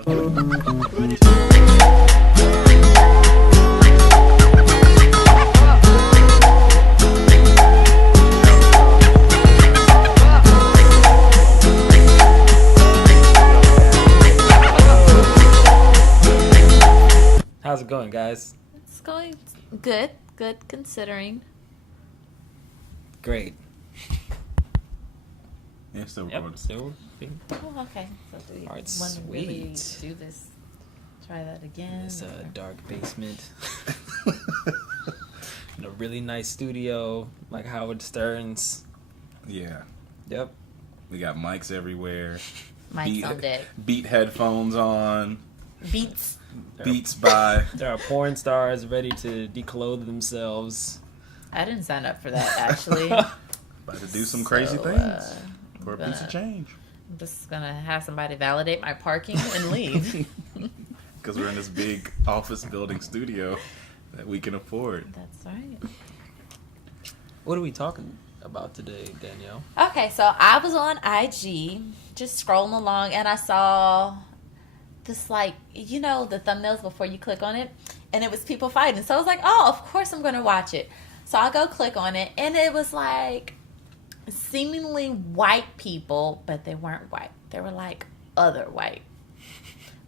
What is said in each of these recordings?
How's it going, guys? It's going good. Good considering. Great. Yeah, still recording. Yep, still. Oh, okay. So do we All right, want to really sweet. do this? Try that again? It's a dark basement. In a really nice studio, like Howard Stern's. Yeah. Yep. We got mics everywhere. Mike's on deck. Beat headphones on. Beats. Beats by. There are porn stars ready to declothe themselves. I didn't sign up for that, actually. About to do some crazy things for a piece of change. I'm just going to have somebody validate my parking and leave. Because we're in this big office building studio that we can afford. That's right. What are we talking about today, Danielle? Okay, so I was on IG, just scrolling along, and I saw this, like, you know, the thumbnails before you click on it, and it was people fighting. So I was like, oh, of course I'm going to watch it. So I go click on it, and it was like seemingly white people, but they weren't white. They were like other white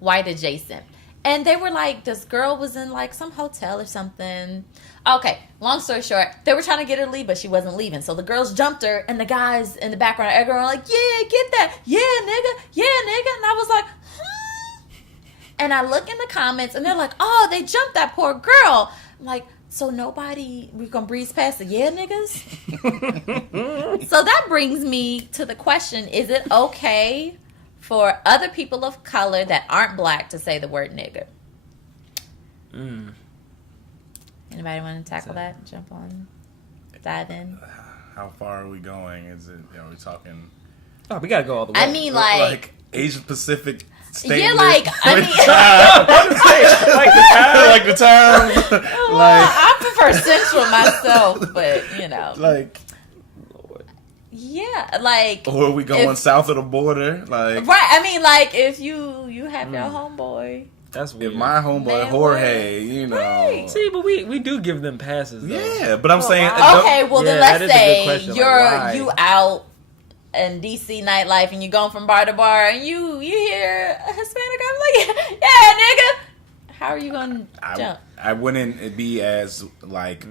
adjacent. And they were like, this girl was in like some hotel or something. Okay, long story short, they were trying to get her to leave, but she wasn't leaving. So the girls jumped her, and the guys in the background are going like, yeah, get that. Yeah, nigga. Yeah, nigga. And I was like, And I look in the comments, and they're like, oh, they jumped that poor girl. I'm like, so nobody, we're going to breeze past the yeah niggas? So that brings me to the question, is it okay for other people of color that aren't black to say the word nigger? Anybody want to tackle that? Jump on? Dive in? How far are we going? Is it, are we talking? Oh, we gotta go all the way. I mean, like Asian Pacific statement? yeah, like, I mean, like the time. well, I prefer Central myself, but, you know. Like, yeah, like. or are we going south of the border? Like, right, I mean, like, if you have your homeboy. That's weird. if my homeboy Man, Jorge, you know. Right. See, but we do give them passes, though. Yeah, but I'm saying. Okay, well, then Yeah, that let's is a good say question, like, why? you out in DC nightlife and you're going from bar to bar and you hear a Hispanic guy like, yeah, nigga. How are you going to jump? I wouldn't be as, like,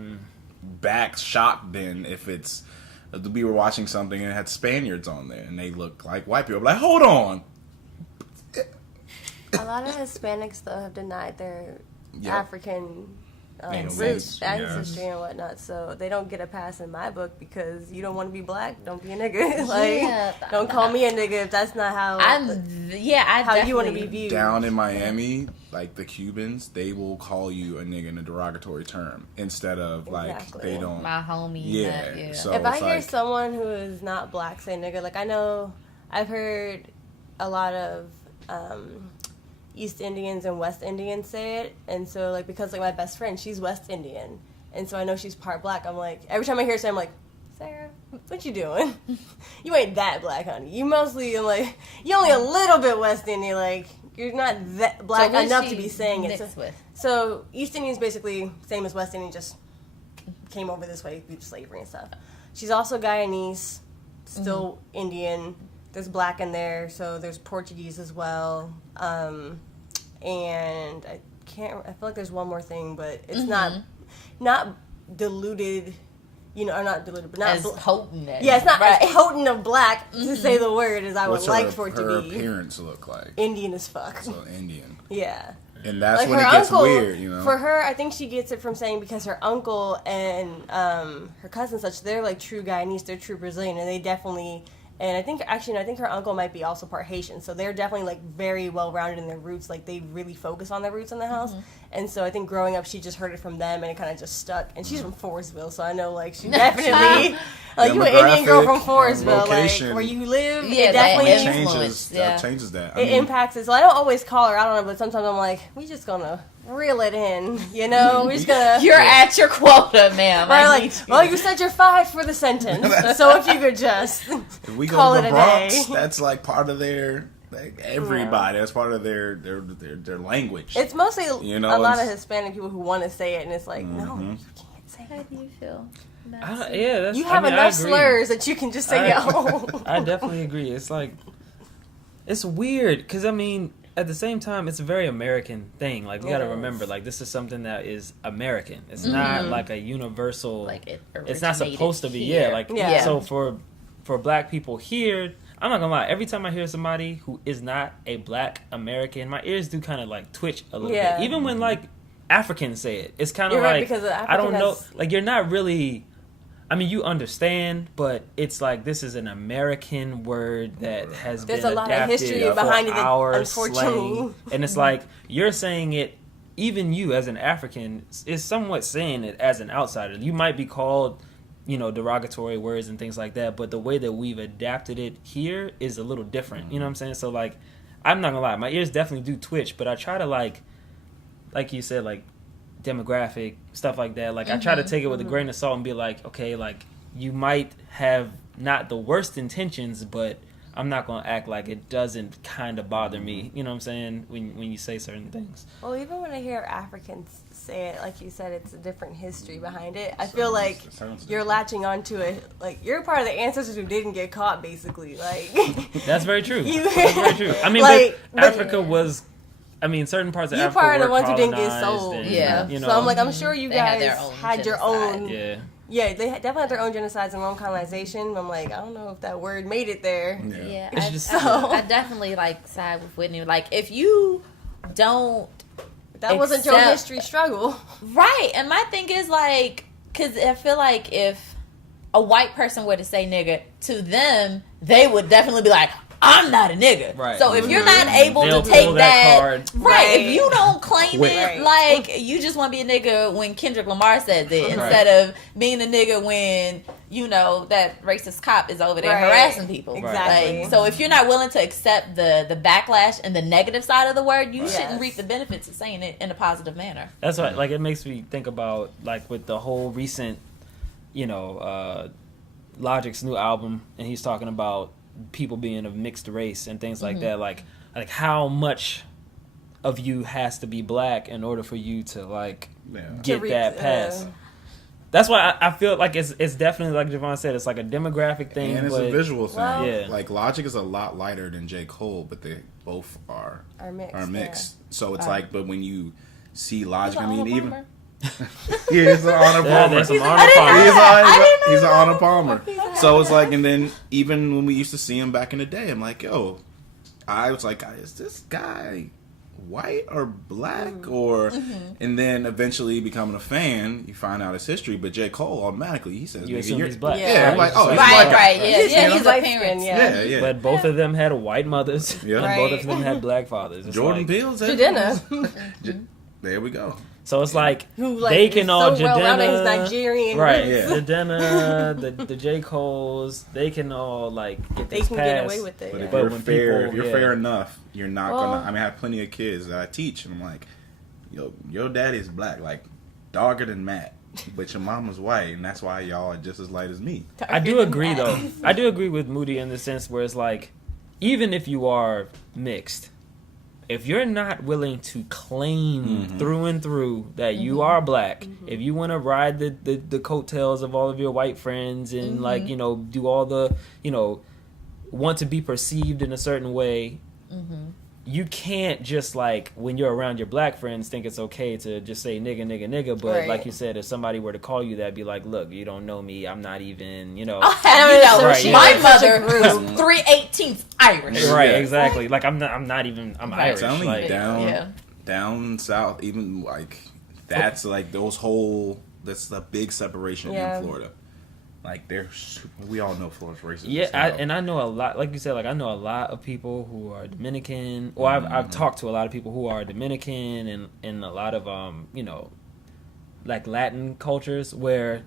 back shocked then if it's. We were watching something and it had Spaniards on there and they look like white people. I'm like, hold on. A lot of Hispanics, though, have denied their African Roots, roots, ancestry, and whatnot. So they don't get a pass in my book because you don't want to be black. Don't be a nigga. Like, don't call me a nigga if that's not how. How you want to be viewed. Down in Miami, like the Cubans, they will call you a nigga in a derogatory term instead of like they don't. My homie. Yeah. So if I it's hear like, someone who is not black say nigga, like I know, I've heard a lot of. East Indians and West Indians say it, and so like because like my best friend, she's West Indian, and so I know she's part black. I'm like, every time I hear her say, I'm like, Sarah, what you doing? You ain't that black, honey. You mostly like you only a little bit West Indian. Like you're not that black enough to be saying it. So East Indians basically same as West Indian, just came over this way due to slavery and stuff. She's also Guyanese, still Indian. There's black in there, so there's Portuguese as well. And I feel like there's one more thing, but it's not diluted, or not diluted, but not as potent. Yeah, it's not as potent of black to say the word as I would like for it to be. Her appearance look like Indian as fuck. So Indian. Yeah. And that's like when it gets weird, For her, I think she gets it from saying because her uncle and her cousin and such, they're like true Guyanese, they're true Brazilian, and they definitely. And I think her uncle might be also part Haitian, so they're definitely like very well rounded in their roots. Like they really focus on their roots in the house, and so I think growing up she just heard it from them, and it kind of just stuck. And she's from Forestville, so I know like she definitely like you an Indian girl from Forestville, like where you live. Yeah, it definitely changes that. It impacts it. So I don't always call her out on it, but sometimes I'm like, we just gonna reel it in, we're just gonna. You're at your quota, ma'am. Right, like, well, you said you're 5 for the sentence, so if you could just if we call go it to the a Bronx, day. that's like part of their Like everybody, that's part of their language. It's mostly You know, a lot of it's- Hispanic people who want to say it, and it's like, no, you can't say How it. do you feel? That's, You have I enough agree. slurs that you can just say at home. I definitely agree. It's like, it's weird because I mean, at the same time, it's a very American thing. Like, you got to Yes. remember, like, this is something that is American. It's not like a universal. Like it It's not originated supposed to be. here. Yeah. Like, Yeah. so for Black people here, I'm not gonna lie. Every time I hear somebody who is not a Black American, my ears do kind of like twitch a little Yeah. bit. Even when like Africans say it, it's kind of You're right, like because the I don't African know. has- Like, you're not really. I mean, you understand, but it's like this is an American word that has There's been a lot of adapted history for behind it that, our unfortunately- slang. And it's like you're saying it. Even you, as an African, is somewhat saying it as an outsider. You might be called, derogatory words and things like that, but the way that we've adapted it here is a little different. You know what I'm saying? So, like, I'm not gonna lie, my ears definitely do twitch, but I try to like you said, like, demographic stuff like that. Like, I try to take it with a grain of salt and be like, okay, like, you might have not the worst intentions, but I'm not gonna act like it doesn't kind of bother me. You know what I'm saying? When you say certain things. Well, even when I hear Africans say it, like you said, it's a different history behind it. I feel like you're latching onto it. Like, you're part of the ancestors who didn't get caught, basically. Like, That's very true. You- That's very true. I mean, Like, but Africa was. I mean, certain parts of you Africa part of were the ones who didn't get colonized sold. and, Yeah. You know, So I'm like, I'm sure you They had guys their own had your genocide. own. yeah. Yeah, they definitely had their own genocides and their own colonization. I'm like, I don't know if that word made it there. Yeah, It's I, just- I definitely like side with Whitney. Like, if you don't That wasn't your Except- history struggle. right, and my thing is like, because I feel like if a white person were to say nigga to them, they would definitely be like, I'm not a nigga. Right. So if you're not able They'll to take pull that that, card. right, if you don't claim Quick. it, Right. like, you just want to be a nigga when Kendrick Lamar says it, Right. instead of being a nigga when, that racist cop is over there Right. harassing people. Exactly. Like, so if you're not willing to accept the backlash and the negative side of the word, you Right. shouldn't Yes. reap the benefits of saying it in a positive manner. That's what, like, it makes me think about, like, with the whole recent, Logic's new album, and he's talking about people being of mixed race and things like that. Like how much of you has to be Black in order for you to, like, get To reach, that pass. That's why I feel like it's definitely, like Javon said, it's like a demographic thing. And it's but a visual thing. Well- Yeah. Like, Logic is a lot lighter than J. Cole, but they both are Mixed. So it's like, but when you see Logic, He's I an mean, Arnold even Palmer. yeah, he's an Honor Yeah, Palmer. there's some He's Arnold I didn't know Palmer. that. he's an Honor Palmer. So it's like, and then even when we used to see him back in the day, I'm like, yo, I was like, is this guy white or Black or? And then eventually becoming a fan, you find out his history. But J. Cole automatically he says, You "Nigga, assume you're-" he's Black. Yeah, I'm like, oh, he's Right, Black. right, yeah, He's- yeah, he's he's a light parent. skinned, Yeah, yeah. But both of them had white mothers. Yeah. And Right. both of them had Black fathers. It's Jordan like, Peele said, Jadena. There we go. so it's like, Who, like, they is can all so well-rounded, he's Jadena, Nigerian. right? Yeah. Jadena, the J. Cole's, they can all, like, get They this can pass. get away with it. But Yeah. if But you're when fair, people- if you're yeah. fair enough, you're not Well- gonna. I mean, I have plenty of kids that I teach, and I'm like, yo, your daddy's Black, like darker than Matt, but your mama's white, and that's why y'all are just as light as me. I do agree, though. I do agree with Moody in the sense where it's like, even if you are mixed, if you're not willing to claim through and through that you are Black, if you want to ride the coattails of all of your white friends and like, do all the, want to be perceived in a certain way, you can't just, like, when you're around your Black friends, think it's okay to just say nigga, nigga, nigga. But Right. like you said, if somebody were to call you that, be like, look, you don't know me. I'm not even, Right, Right, my yeah. mother was 3/18 Irish. Right, Yeah. exactly. Like, I'm not even, I'm Right. Irish. Telling Like, you, down, Yeah. down south, even like that's like those whole. That's the big separation Yeah. in Florida. Like we all know Florida's racist. yeah, as hell. and I know a lot, like you said, like I know a lot of people who are Dominican, or I've talked to a lot of people who are Dominican and a lot of, like Latin cultures where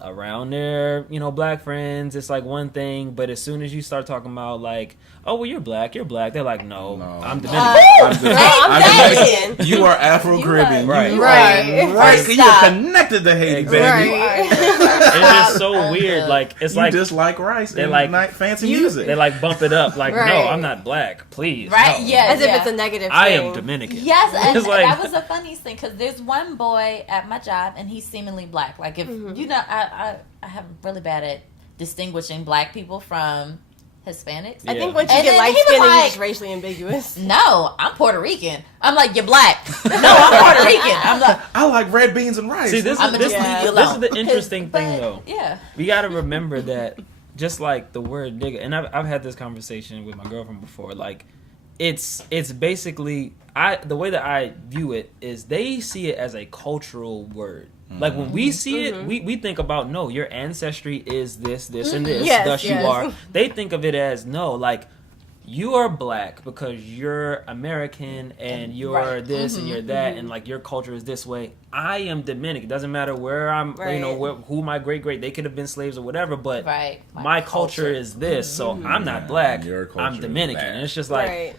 around their, Black friends, it's like one thing, but as soon as you start talking about like, oh, well, you're Black, they're like, no. I'm Dominican. I'm Dominican. Dominican. You are Afro Caribbean. Right. You Right. are right. Stop. You're connected to Haiti, Exactly. baby. Right. just so weird. good. Like it's You like dislike rice they and like- night fancy music. they like bump it up. Like, Right. no, I'm not black. Please, Right, no. yeah. As if it's a negative I thing. am Dominican. Yes, and It's like- that was the funniest thing because there's one boy at my job and he's seemingly black. Like if you know, I have really bad at distinguishing black people from Hispanics. I Yeah. think once you And get then light he was skin, it's like- just racially ambiguous. No, I'm Puerto Rican. I'm like, you're black. No, I'm Puerto Rican. I'm like, I like red beans and rice. See, this I'm is gonna this, just leave you this is alone. the interesting thing, But, though. Yeah. We got to remember that just like the word nigga, and I've had this conversation with my girlfriend before. Like, it's basically the way that I view it is they see it as a cultural word. Like when we see it, we think about no, your ancestry is this, and this, Yes, thus yes. you are. They think of it as no, like you are black because you're American and you're Right. this and you're that and like your culture is this way. I am Dominican. It doesn't matter where I'm, you know, Right. who my great they could have been slaves or whatever, but Right. my culture is this, so I'm not Yeah, black. your culture I'm is Dominican, that. and it's just like Right.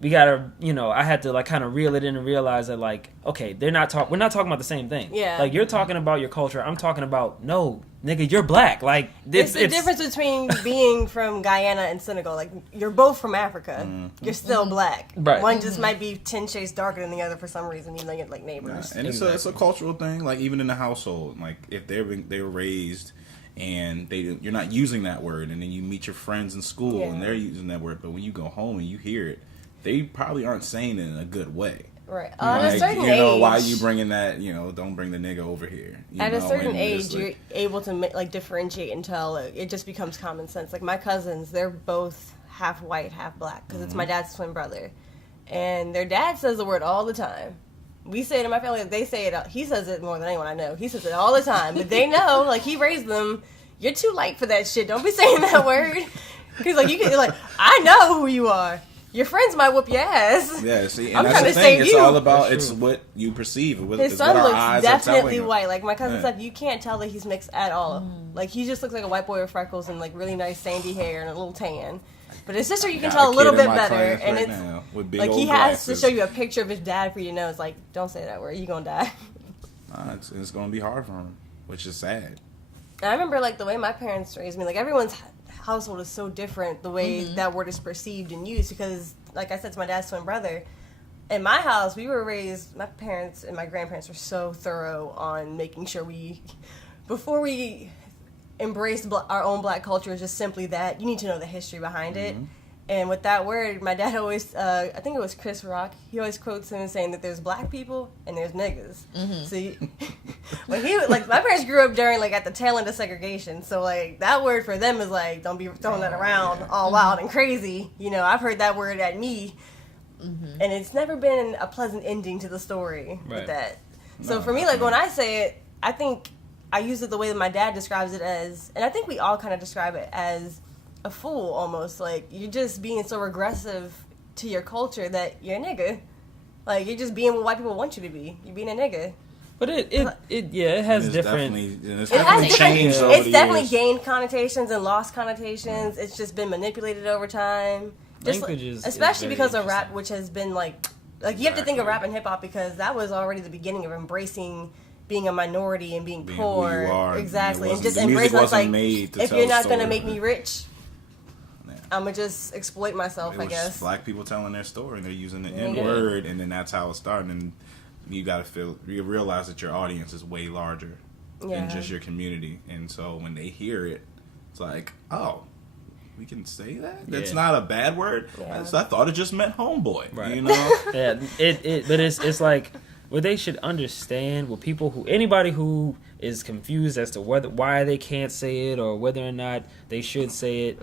we gotta, you know, I had to like kind of reel it in and realize that like, okay, we're not talking about the same thing. Yeah. like you're talking about your culture. I'm talking about no, nigga, you're black. Like It's the difference between being from Guyana and Senegal. Like, you're both from Africa. You're still black. Right. One just might be 10 shades darker than the other for some reason, even though you're like neighbors. And it's a cultural thing. Like even in the household, like if they were raised and you're not using that word, and then you meet your friends in school and they're using that word, but when you go home and you hear it, they probably aren't saying it in a good way. Right. At a Like, certain you know, age. why are you bringing that? You know, don't bring the nigga over here. At a certain and age, just, like, you're able to like differentiate and tell. Like, it just becomes common sense. Like my cousins, they're both half white, half black because it's my dad's twin brother, and their dad says the word all the time. We say it in my family. They say it. He says it more than anyone I know. He says it all the time. But they know, like he raised them. You're too light for that shit. Don't be saying that word. Because like you're like, I know who you are. Your friends might whoop your ass. Yeah, see, and I'm that's trying the to thing. save It's you. all about That's it's true. what you perceive. His It's son what our looks eyes are telling definitely you. white. Like my cousin Yeah. said, you can't tell that he's mixed at all. Like he just looks like a white boy with freckles and like really nice sandy hair and a little tan. But his sister, you can Got tell a kid little in bit my better. class And right it's now with big like old he has glasses. to show you a picture of his dad for you to know. It's like, don't say that word, you're gonna die. It's going to be hard for him, which is sad. And I remember like the way my parents raised me. Like everyone's household is so different. The way that word is perceived and used because, like I said, to my dad's twin brother. In my house, we were raised. My parents and my grandparents were so thorough on making sure before we embraced our own black culture, is just simply that you need to know the history behind it. And with that word, my dad always, I think it was Chris Rock, he always quotes him saying that there's black people and there's niggas. So when like my parents grew up during like at the tail end of segregation, so like that word for them is like, don't be throwing that around all wild and crazy. You know, I've heard that word at me, and it's never been a pleasant ending to the story with that. So for me, like when I say it, I think I use it the way that my dad describes it as, and I think we all kind of describe it as a fool almost. Like you're just being so regressive to your culture that you're a nigga. Like you're just being what white people want you to be. You're being a nigga. But it has different. It's It has definitely different. changed over It's the definitely years. gained connotations and lost connotations. It's just been manipulated over time. Just Language is especially very because of rap, interesting. which has been like you have to think of rap and hip hop because that was already the beginning of embracing being a minority and being Being poor. who you are. Exactly, and It just wasn't- the music embracing it's wasn't like made to if tell you're the not gonna story. make me rich, Yeah. I'm gonna just exploit myself. It I was guess. black people telling their story and they're using the Yeah. N word, and then that's how it started. And you got to realize that your audience is way larger than just your community. And so when they hear it, it's like, oh, we can say that. That's Yeah. not a bad word. Yeah. I thought it just meant homeboy. Right. You know. Yeah, but it's like what they should understand. What anybody who is confused as to why they can't say it or whether or not they should say it,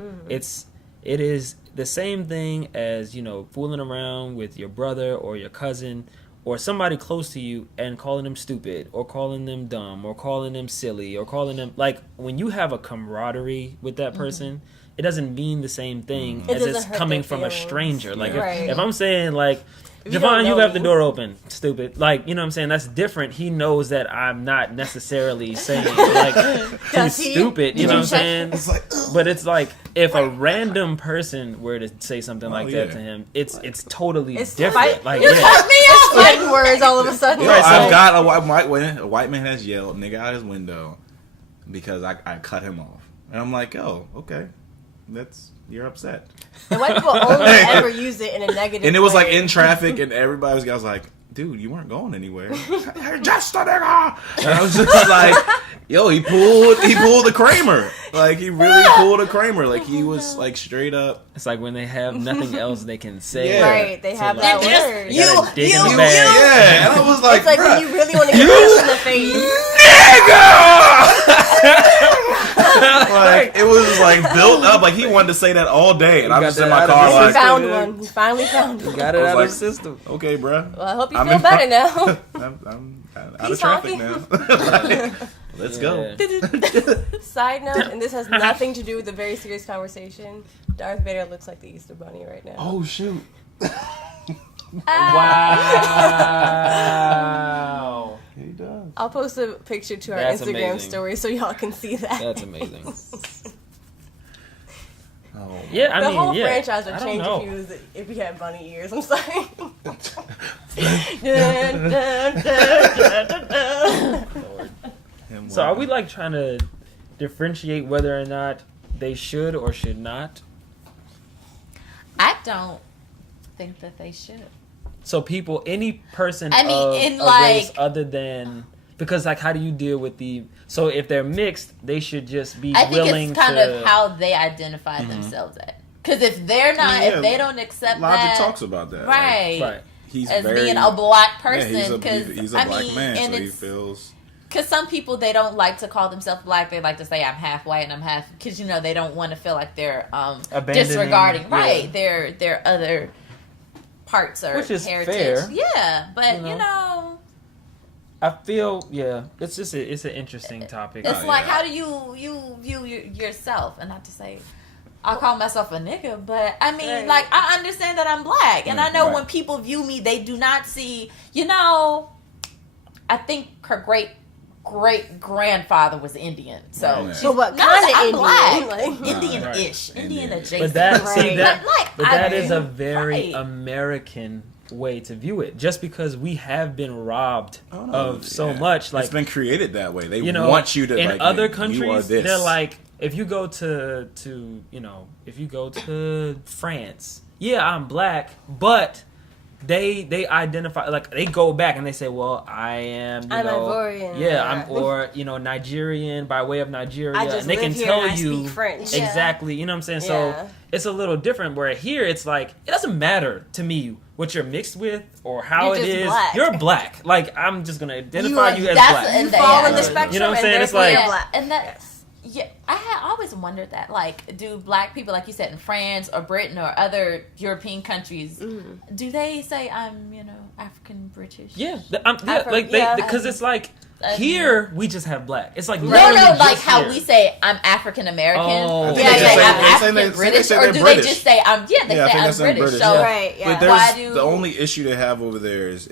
it is the same thing as, you know, fooling around with your brother or your cousin or somebody close to you and calling them stupid or calling them dumb or calling them silly or calling them, like, when you have a camaraderie with that person, it doesn't mean the same thing It as doesn't it's hurt coming their from a feelings. stranger. Like, Right. if I'm saying, like, If you don't Javon, you know left the me. door open, stupid. Like, you know what I'm saying? That's different. He knows that I'm not necessarily saying, like, Does he's he? stupid. You Did know you what I'm check? saying? It's like, But it's like, if a random person were to say something like that yeah. to him, it's totally It's different. fight- Like, you're yeah. cutting me off. Fighting words all of a sudden. yo, Right, so- I've got a white man has yelled, nigga out his window because I cut him off. And I'm like, oh, okay. You're upset. And white people only ever use it in a negative And it was way. like in traffic, and everybody was like, dude, you weren't going anywhere. You're just a nigga. And I was just like, yo, he pulled the Kramer. Like, he really pulled a Kramer. Like, he was like straight up. It's like when they have nothing else they can say. Yeah. Right, they have that Just- word. you- Gotta dig in the you- bag. Yeah, and I was like, It's like bruh, when you really want to get punched in the face. like, it was like built up. Like, he wanted to say that all day. And I'm got just in that my out of car his like, He found one. He finally found one. Got it I was out like, of the system. okay, bruh. Well, I hope you I'm feel in- better now. I'm out of He's traffic honking. now. Like, let's go. Side note, and this has nothing to do with the very serious conversation. Darth Vader looks like the Easter Bunny right now. Oh, shoot. Wow. He does. I'll post a picture to our That's Instagram amazing. story so y'all can see that. That's amazing. Oh. Yeah, I The mean, whole yeah. franchise would I don't change know. if he had bunny ears. I'm sorry. So are we like trying to differentiate whether or not they should or should not? I don't think that they should. So people, any person I mean, of in, a like- race other than, because like how do you deal with so if they're mixed, they should just be I think willing it's kind to of how they identify themselves at. Because if they're not, Yeah, if they don't accept Logic that, talks about that. right, right. He's as very, being a black yeah, person, because he's a black man, and so he it's feels. because some people they don't like to call themselves black. They like to say I'm half white and I'm half because they don't want to feel like they're Abandoning, disregarding yeah. their other parts or Which is heritage. fair. Yeah, but You know. I feel it's just it's an interesting topic. it's like yeah. how do you view yourself, and not to say I call myself a nigga, but I mean, Right. like, I understand that I'm black, and I know Right. when people view me, they do not see, I think her great-grandfather was Indian, so Right. she's But what not kind of I'm Indian? black, Like- Indian-ish, Right. Indian Indian. adjacent. But that see Right. that But, like, that I- is a very right. American way to view it. Just because we have been robbed Oh, no, of so yeah. much, like It's been created that way. They you want you to in like other you are countries this. they're like if you go to if you go to France, yeah, I'm black, but they identify, like, they go back and they say, well, I am I'm Ivorian, yeah, or- I'm Nigerian by way of Nigeria, I just and they live can here tell and I you speak French. Yeah. exactly, you know what I'm saying? Yeah. So it's a little different, where here it's like it doesn't matter to me what you're mixed with or how You're it just is. black. You're black. Like, I'm just gonna identify you as that's- black. and You they- fall yeah. in the You spectrum, know what I'm and saying? It's therefore like- you're black. And that, Yes. yeah, I had always wondered that. Like, do black people, like you said, in France or Britain or other European countries, do they say I'm, African British? Yeah, Afro- like yeah. because it's like here we just have black. It's like No, literally like just how here. we say I'm African American. Oh. I think Yeah, they just yeah, say- I'm they say African they- they British, say or they're do British. they just say I'm? Yeah, they Yeah, I say think I'm that's in British. British, So yeah. Right, yeah. But there's why do the only issue they have over there is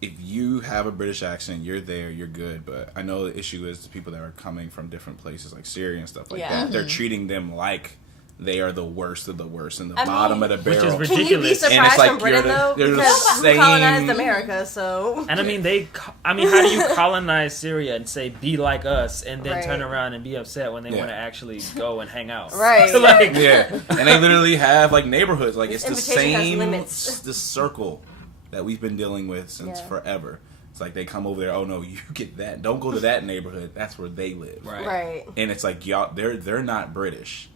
if you have a British accent, you're there, you're good. But I know the issue is the people that are coming from different places like Syria and stuff like Yeah. that. They're treating them like they are the worst of the worst and the I bottom mean- of the Which is barrel. ridiculous. Can you be And it's surprised like from Britain you're the- though? you're the Because who same- colonized America? So And I mean, how do you colonize Syria and say be like us, and then Right. turn around and be upset when they Yeah. want to actually go and hang out? Right. Like, Yeah, and they literally have like neighborhoods. Like it's the invitation has same limits. the circle that we've been dealing with since Yeah. forever. It's like they come over there. Oh no, you get that. Don't go to that neighborhood. That's where they live. Right. right. And it's like y'all, they're not British.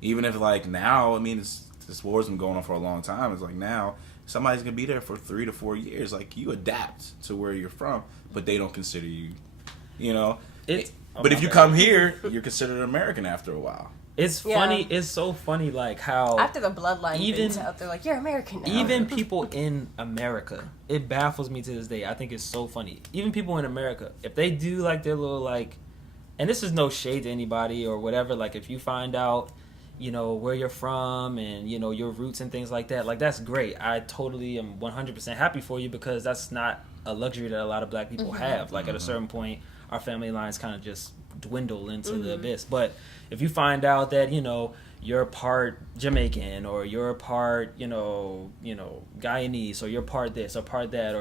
Even if like now, I mean, this war's been going on for a long time. It's like now somebody's gonna be there for 3 to 4 years. Like you adapt to where you're from, but they don't consider you. It's But if you come here, you're considered American after a while. it's Yeah. funny. It's so funny, like how After the bloodline Even- thing's out there, like you're American now. even people in America, it baffles me to this day. I think it's so funny. Even people in America, if they do like their little like, and this is no shade to anybody or whatever. Like if you find out, where you're from and your roots and things like that, like that's great. I totally am 100% happy for you, because that's not a luxury that a lot of black people have. Like at a certain point, our family lines kind of just dwindle into the abyss. But if you find out that you're part Jamaican, or you're part Guyanese, or you're part this or part that,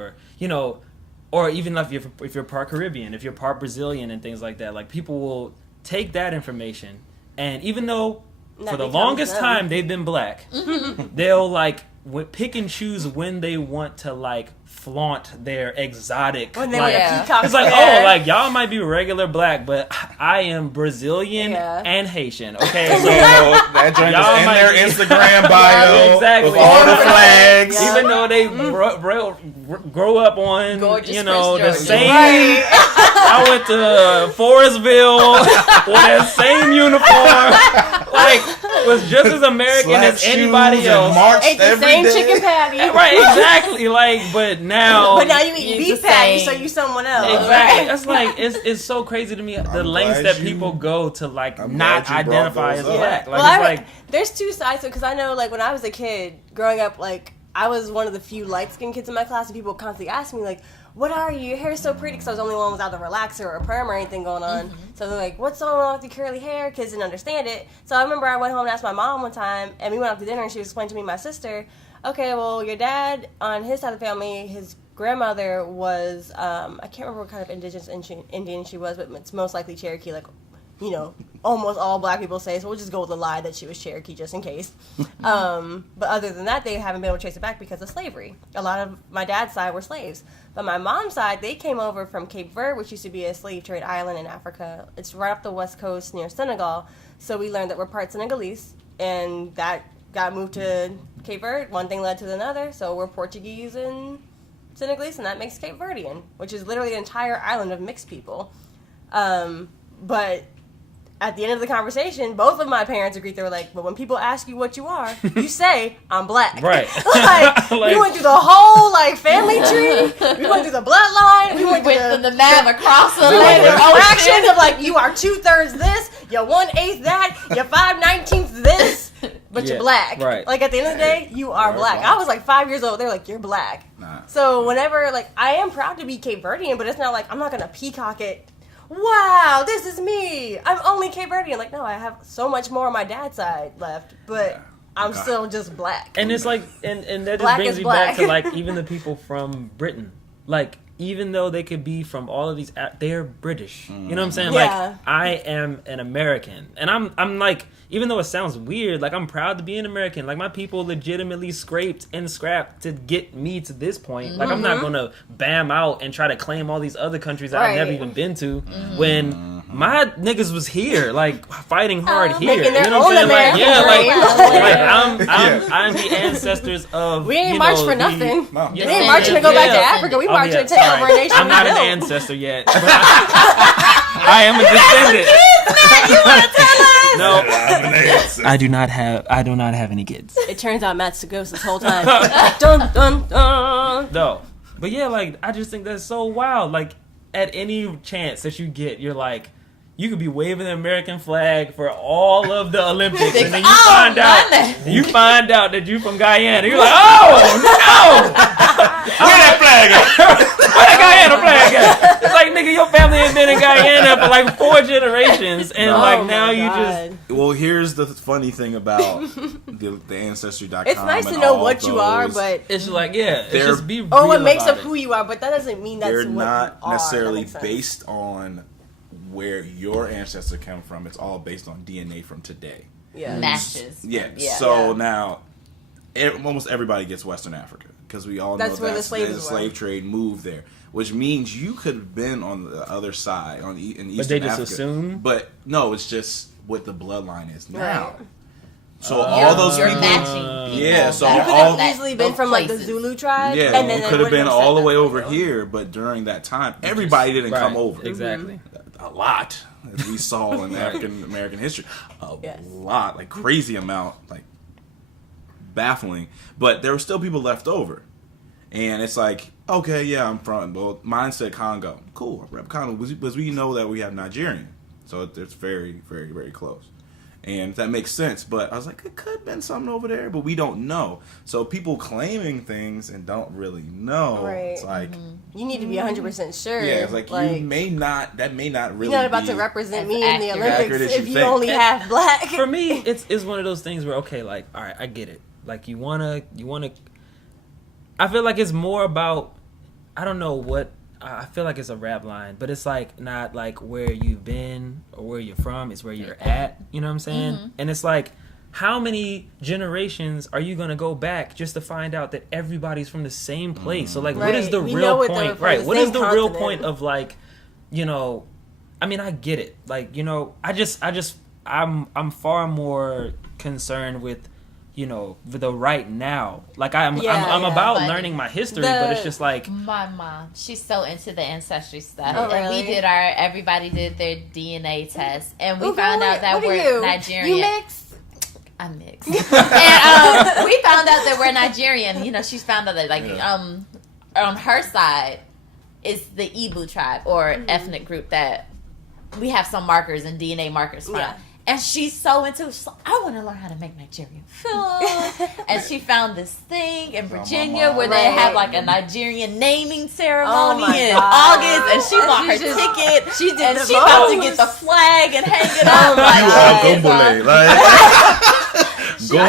or even if you're part Caribbean, if you're part Brazilian and things like that, like people will take that information, and even though Not for the because longest of them. time they've been black, they'll like pick and choose when they want to like flaunt their exotic. When they like, wear peacocks. it's like, yeah. oh, like y'all might be regular black, but I am Brazilian Yeah. and Haitian. Okay, So so that joint Y'all is in might their be- Instagram bio Exactly. with all the Yeah. flags. Yeah. even though they grow up on, Gorgeous you know, the Prince George. same. Right. I went to Forestville with that same uniform, like was just as American Slap as anybody shoes and else. marched Ate the every same day. chicken patty. Right, exactly. Like, but now, But now you eat It's beef the patty, same. so you someone else. exactly. Right? That's like it's so crazy to me the I'm lengths glad that you- people go to like I'm not glad you brought identify as those up. black. Like Well, it's like there's two sides to it, because I know, like, when I was a kid, growing up, like, I was one of the few light-skinned kids in my class, and people would constantly ask me, like, what are you? Your hair's so pretty, because I was the only one without a relaxer or a perm or anything going on. So they're like, what's going on with your curly hair? Kids didn't understand it. So I remember I went home and asked my mom one time, and we went out to dinner, and she was explaining to me and my sister, okay, well, your dad, on his side of the family, his grandmother was, I can't remember what kind of indigenous Indian she was, but it's most likely Cherokee, like, you know, almost all black people say, so we'll just go with the lie that she was Cherokee just in case. But other than that, they haven't been able to trace it back because of slavery. A lot of my dad's side were slaves. But my mom's side, they came over from Cape Verde, which used to be a slave trade island in Africa. It's right up the west coast near Senegal. So we learned that we're part Senegalese, and that got moved to Cape Verde. One thing led to another, so we're Portuguese and Senegalese, and that makes Cape Verdean, which is literally an entire island of mixed people. But at the end of the conversation, both of my parents agreed. They were like, but when people ask you what you are, you say, I'm black. Right. Like, we Like- went through the whole, like, family tree. We went through the bloodline. We went Went through from the map across the we went through the Atlantic fractions Ocean. of, like, you are 2/3 this, you're 1/8 that, you're 5/19 this, but Yeah, you're black. right. Like, at the end of the day, you are You're black. black. I was, like, 5 years old. They were like, you're black. Nah. So whenever, like, I am proud to be Cape Verdean, but it's not like I'm not going to peacock it. Wow, this is me. I'm only Cape Verdean. Like, no, I have so much more on my dad's side left, but Yeah. I'm God. still just black. And it's like, and that just Black brings is me black. back to like even the people from Britain. Like, even though they could be from all of these, they're British. You know what I'm saying? Yeah. Like, I am an American, and I'm like, even though it sounds weird, like I'm proud to be an American. Like my people legitimately scraped and scrapped to get me to this point. Like I'm not gonna bam out and try to claim all these other countries that I've never Right. even been to when my niggas was here, like fighting hard here. Making their You know what I'm own saying? Like, yeah, American like, dream. I'm the ancestors of. We ain't you march know, for the- nothing. No. you We know, ain't marching to go back to yeah. Africa. We Oh, marching yeah, to take over sorry. a nation. I'm not an built. ancestor yet. But I am a descendant. You want to tell us? No, I'm an ancestor. I do not have any kids. It turns out Matt's a ghost this whole time. Dun dun dun. No, but yeah, like I just think that's so wild. Like at any chance that you get, you're like, you could be waving the American flag for all of the Olympics, and then you Oh, find out that you from Guyana. You're like, oh no, Where that flag at? where that Guyana flag at? It's like, nigga, your family has been in Guyana for like 4 generations, and Oh like my now you God. just. Well, here's the funny thing about the Ancestry.com. It's nice to and know all what you are, those. but It's like, yeah, it's They're- just be or real what makes about up it. who you are, but that doesn't mean that's they're what not you are. necessarily That makes sense. based on where your ancestors come from. It's all based on DNA from today. Yeah. Matches. Yeah. Yeah. So Yeah. now, almost everybody gets Western Africa because we all That's know where the that's slaves the were. slave trade moved there, which means you could have been on the other side in Eastern But they just Africa. assume? But no, it's just what the bloodline is now. Right. So all those You're people, matching people Yeah, so that You are could all- have that- easily been those from like the places. Zulu tribe, yeah, and then you they could have been wouldn't all the said way that over for you. here. But during that time, everybody didn't come Right, over. Exactly. A lot, as we saw in African American history, a Yes. lot, like crazy amount, like baffling. But there were still people left over, and it's like, okay, yeah, I'm from. Well, mine said Congo. Cool, I rep Congo, because we know that we have Nigerian, so it's very, very, very close, and that makes sense. But I was like, it could have been something over there, but we don't know. So people claiming things and don't really know. Right. It's like. You need to be 100% sure. Yeah, it's like you may not. That may not really. You're not about be, to represent as me in the accurate Olympics as you if you think. only have black. For me, it's one of those things where, okay, like, all right, I get it. Like you wanna. I feel like it's more about, I don't know what I feel like it's a rap line, but it's like not like where you've been or where you're from. It's where you're at. You know what I'm saying? Mm-hmm. And it's like, how many generations are you gonna go back just to find out that everybody's from the same place? So like, what is the We real know what they're point? from, Right? the What is same the real continent. point of like, you know? I mean, I get it. Like, you know, I'm far more concerned with, you know, the right now. Like I'm about Funny. learning my history, but it's just like, My mom, she's so into the ancestry stuff. Oh, And really? everybody did their DNA test. And we Ooh, found girl, out that what are we're you? Nigerian. You mixed? I'm mixed. And we found out that we're Nigerian. You know, she's found out that, like, on her side is the Igbo tribe or ethnic group that we have some markers and DNA markers from. Yeah. And she's so into it. She's like, I want to learn how to make Nigerian food. And she found this thing in Virginia where they have like a Nigerian naming ceremony my in God. August. And she bought her She just- ticket. she did and the she about to most. get the flag and hang it up. Oh my You Like, are it's, gumbole. Like,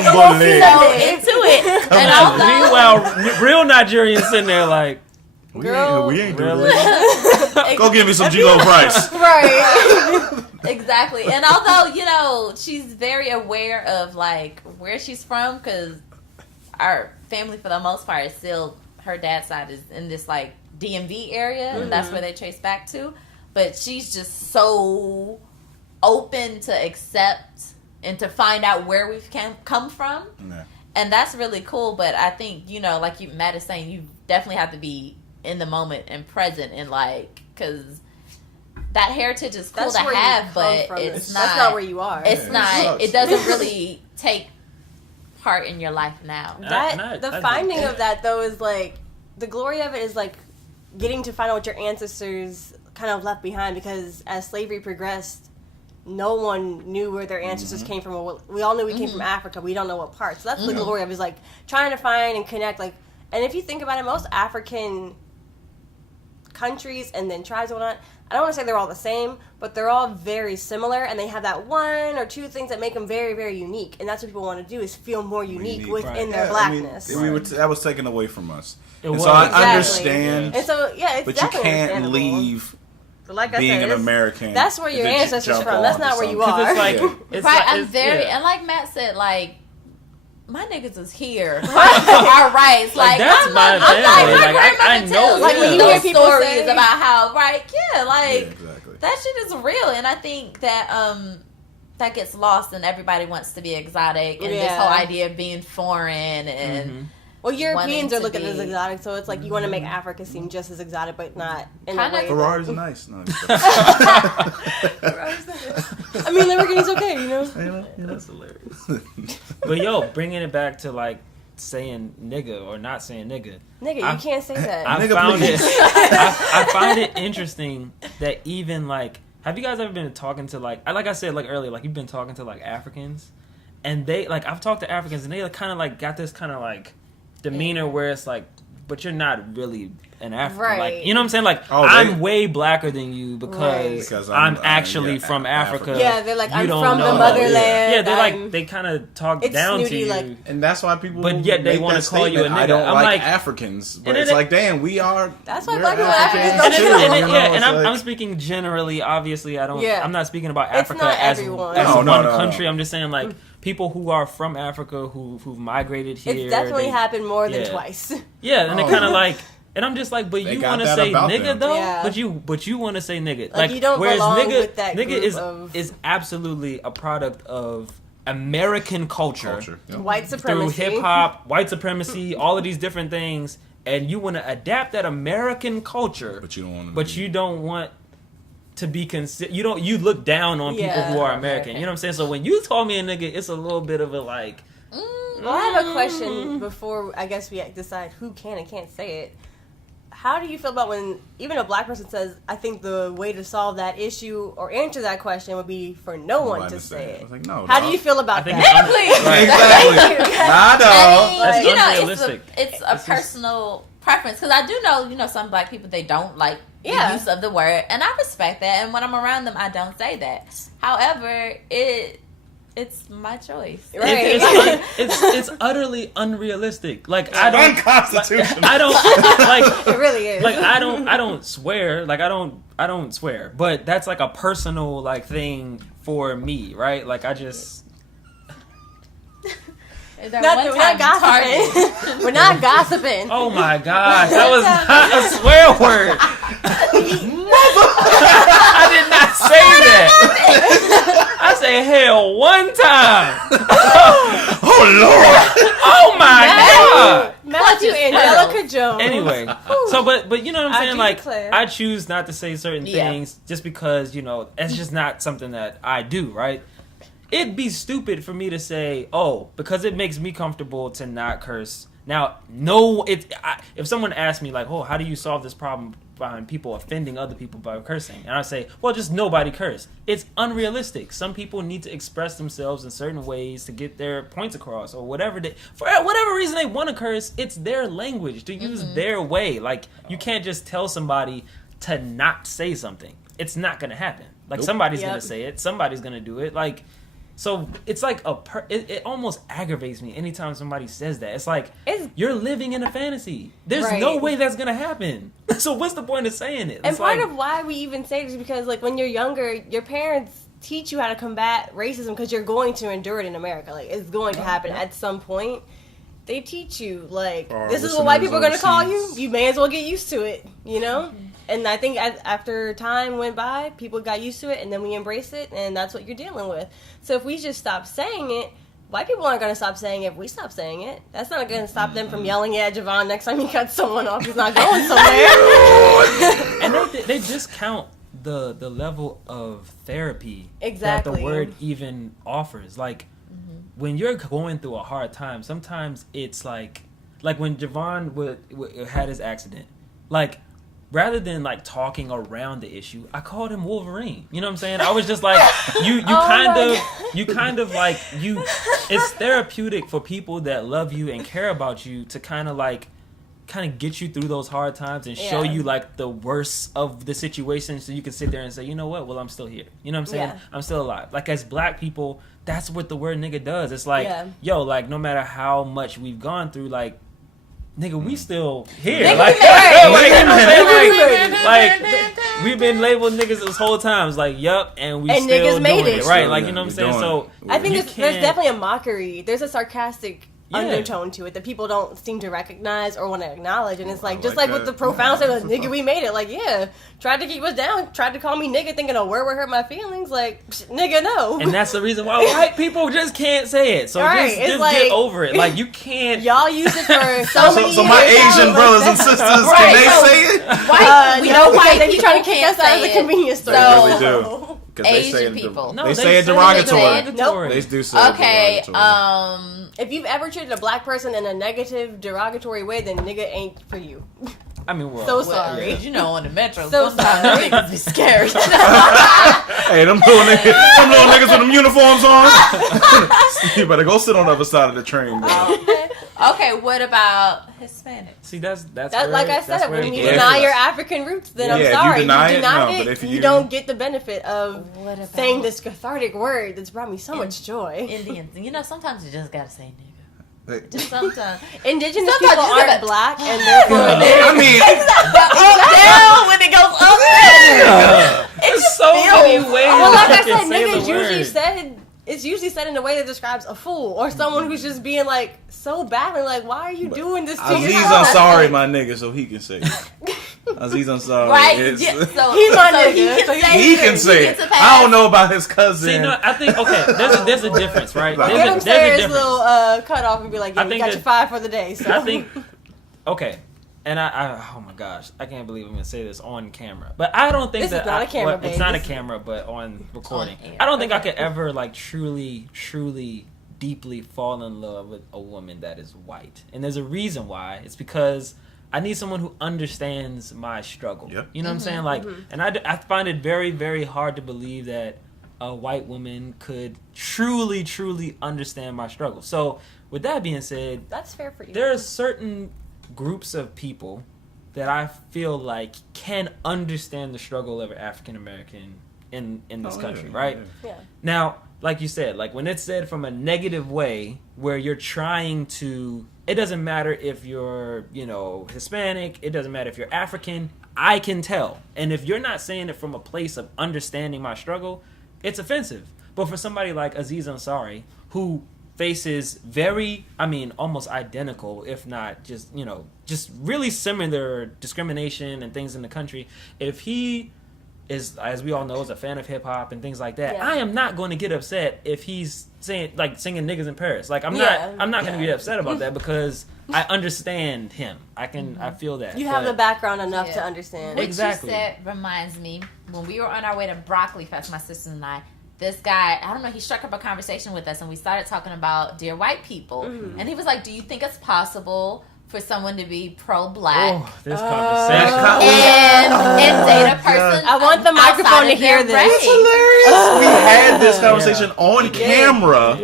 gumbole. so into it. And although meanwhile, real Nigerians sitting there like, Girl, we ain't really? doing this. Go give me some G-Lo Price. Right. Exactly. And although, you know, she's very aware of like where she's from, because our family for the most part is still, her dad's side is in this like DMV area. And that's where they trace back to. But she's just so open to accept and to find out where we've come from. Yeah. And that's really cool. But I think, you know, like Matt is saying, you definitely have to be in the moment and present, and like, because that heritage is cool That's to where you have, come but from. it's That's not where you are. It's Yeah, it not. sucks. It doesn't really take part in your life now. The finding of that though is like, the glory of it is like getting to find out what your ancestors kind of left behind, because as slavery progressed, no one knew where their ancestors came from. We all knew we came from Africa. We don't know what part. So that's the glory of it, is like trying to find and connect. Like, and if you think about it, most African countries and then tribes and whatnot, I don't want to say they're all the same, but they're all very similar, and they have that one or two things that make them very, very unique. And that's what people want to do, is feel more unique within their blackness. That was taken away from us. It And was. so I Exactly. understand, And so, yeah, it's but you definitely can't understandable. leave But like I being said, an it's- American. That's where your and then ancestors jump from. That's on not to where you something. are. It's like, Yeah. it's Right, like, I'm it's- very, yeah. and like Matt said, like, my niggas is here. Our rights, like that's I'm my like, I'm like, family. my Like, I grandmother know, tells like, me when you those hear people stories say- about how, right, yeah, like Yeah, exactly. that shit is real, and I think that that gets lost, and everybody wants to be exotic, and this Yeah. whole idea of being foreign and. Well, Europeans wanting are to looking at it as be- exotic, so it's like you want to make Africa seem just as exotic, but not in Kinda a way. Ferrari's nice. No, I mean, Lamborghini's okay, you know. That's hilarious. But yo, bringing it back to like saying nigga or not saying nigga. Nigga, you I- can't say that. I Nigga, found please. it. I find it interesting that even like, have you guys ever been talking to like I said like earlier, like you've been talking to like Africans, and they like I've talked to Africans and they kind of like got this kind of like demeanor where it's like, but you're not really an African, Right. like, you know what I'm saying? Like, Oh, I'm way blacker than you because, Right. Because I'm I'm, actually yeah, from Africa. Africa. Yeah, they're like, You I'm don't from know. the motherland. Yeah, they're like I'm- they kind of talk It's down to snooty, you. like- And that's why people. But yet they make wanna that call you a statement, I nigga. don't I'm like like- Africans, but And it's it- like, damn, we are. That's why we're black people are Africans Africans, too, don't you know? you know, and it's I'm like- speaking generally. Obviously, I don't. Yeah. I'm not speaking about It's Africa not as everyone. as No, one no, no, country. no. I'm just saying like people who are from Africa who've migrated here. It's definitely they- happened more than yeah. twice. Yeah, and they Oh. kind of like, and I'm just like, but They you got want to that say about nigga them. though, Yeah. but you want to say nigga, Like, you don't whereas belong nigga, with that nigga group is of- is absolutely a product of American culture. Yeah. White Through supremacy. hip hop, white supremacy, all of these different things, and you want to adapt that American culture, But you don't want to. but you don't want to be you look down on people Yeah. who are American. You know what I'm saying? So when you call me a nigga, it's a little bit of a like. Well, I have a question before I guess we decide who can and can't say it. How do you feel about when even a black person says, I think the way to solve that issue or answer that question would be for no one to say I it? was like, no. How dog. do you feel I about think that? it's Right. Exactly. Nah, dog. That's You know, unrealistic. it's a It's just- personal preference, because I do know, you know, some black people, they don't like Yeah. the use of the word, and I respect that, and when I'm around them, I don't say that. However, it's my choice. Right. It's utterly unrealistic. Like I don't unconstitutional. Like, I don't like. It really is. Like I don't swear. Like I don't swear. But that's like a personal like thing for me, right? Like I just. We're not gossiping. We're not gossiping. Oh my God, that was not a swear word. I did not say that. I say hell one time. Oh Lord. Oh my God. Matthew Angelica Jones. Anyway, so but you know what I'm saying? do Like declare. I choose not to say certain Yeah. things just because, you know, it's just not something that I do, right? It'd be stupid for me to say, oh, because it makes me comfortable to not curse. Now, if someone asked me like, oh, how do you solve this problem behind people offending other people by cursing? And I say, well, just nobody curse. It's unrealistic. Some people need to express themselves in certain ways to get their points across or whatever. For whatever reason they want to curse, it's their language to use their way. Like, you can't just tell somebody to not say something. It's not going to happen. Like, somebody's going to say it. Somebody's going to do it. Like... So it's like it almost aggravates me anytime somebody says that. It's like you're living in a fantasy. There's no way that's gonna happen. So what's the point of saying it? And part of why we even say it is because, like, when you're younger, your parents teach you how to combat racism because you're going to endure it in America. Like, it's going to happen at some point. They teach you, like, this is what white people are going to call you. You may as well get used to it, you know? And I think after time went by, people got used to it, and then we embrace it, and that's what you're dealing with. So if we just stop saying it, white people aren't going to stop saying it if we stop saying it. That's not going to stop them from yelling at Javon next time he cuts someone off who's not going somewhere. And they discount the level of therapy that the word even offers. Like, when you're going through a hard time, sometimes it's like when Javon had his accident, like, rather than like talking around the issue, I called him Wolverine. You know what I'm saying? I was just like, it's therapeutic for people that love you and care about you to kind of get you through those hard times and show you like the worst of the situation, so you can sit there and say, you know what? Well, I'm still here. You know what I'm saying? I'm still alive. Like, as black people, that's what the word nigga does. It's like, yo, like, no matter how much we've gone through, like, nigga, we still here. Like, we've been labeled niggas this whole time. It's like, yup, and we still niggas made doing it. it. Right, like, you know what I'm saying? So I think there's definitely a mockery. There's a sarcastic undertone to it that people don't seem to recognize or want to acknowledge. And it's like, just like with the profound statement, nigga, we made it. Like, yeah, tried to keep us down, tried to call me nigga, thinking a word would hurt my feelings. Like, nigga, no. And that's the reason why white people just can't say it. So just like, get over it. Like, you can't. Y'all use it for so many years. So my Asian brothers and sisters, can they say it? White, they be trying to kick us out of the convenience store. They do. Asian people. They say it derogatory. Nope. They do say it derogatory. If you've ever treated a black person in a negative, derogatory way, then nigga ain't for you. I mean, sorry. You know, on the metro, so sometimes niggas be scared. Hey, them little niggas with them uniforms on. You better go sit on the other side of the train, bro. Okay, what about Hispanic? See, that's like I said, when you deny your African roots, then I'm sorry. You deny it, you don't get the benefit of saying this cathartic word that's brought me so much joy. Indians. You know, sometimes you just gotta say nigga. Just sometimes. Indigenous people aren't black, and therefore I mean, down when it goes up. It's so many ways. Well, like I said, niggas it's usually said in a way that describes a fool or someone who's just being like so badly like, why are you doing this to yourself? Aziz, I'm sorry, my nigga, so he can say it. Aziz, I'm sorry. Right? So he's my nigga. He can say it. I don't know about his cousin. See, no, I think there's a difference, right? Get him Sarah's little cut off and be like, yeah, you got your 5 for the day. So. I think and I oh my gosh, I can't believe I'm gonna say this on camera, but I don't think this is not a camera, babe. It's not a camera, but on recording. I don't think I could ever like truly deeply fall in love with a woman that is white, and there's a reason why. It's because I need someone who understands my struggle. Yep. You know what I'm saying? Like, and I find it very, very hard to believe that a white woman could truly understand my struggle. So, with that being said, that's fair for you. There are certain groups of people that I feel like can understand the struggle of an African American in this country, right? Yeah. Now, like you said, like when it's said from a negative way where you're trying to, it doesn't matter if you're, Hispanic, it doesn't matter if you're African, I can tell. And if you're not saying it from a place of understanding my struggle, it's offensive. But for somebody like Aziz Ansari, who faces almost identical, if not just really similar discrimination and things in the country, if he is, as we all know, is a fan of hip hop and things like that, I am not going to get upset if he's singing niggas in Paris. Like I'm not going to get upset about that because I understand him. I feel that. You have the background enough to understand. What Exactly. you said reminds me, when we were on our way to Broccoli Fest, my sister and I, this guy, I don't know, he struck up a conversation with us and we started talking about dear white people. And he was like, do you think it's possible for someone to be pro-black this conversation. and date a person? I want the microphone to hear this. It's hilarious. We had this conversation on camera